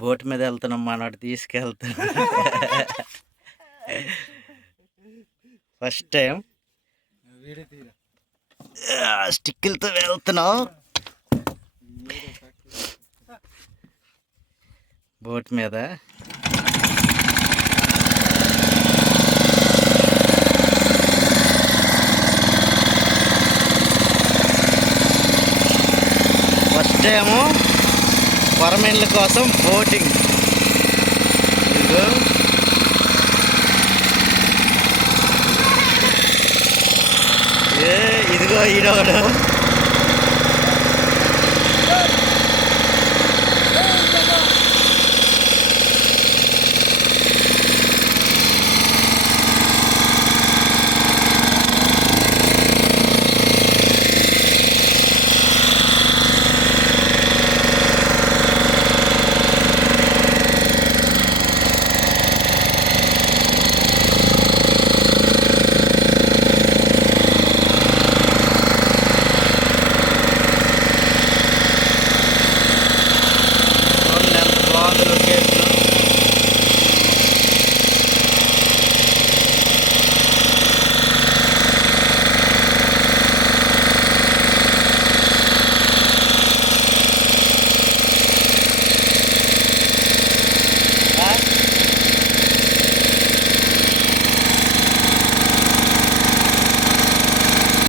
బోట్ మీద వెళ్తున్నాం, మనోడు తీసుకెళ్తాడు. ఫస్ట్ టైం స్టిక్కులతో వెళ్తున్నాం బోట్ మీద. ఫస్ట్ టైము కొరమేళ్ళ కోసం బోటింగ్. ఇదిగో ఈడోడు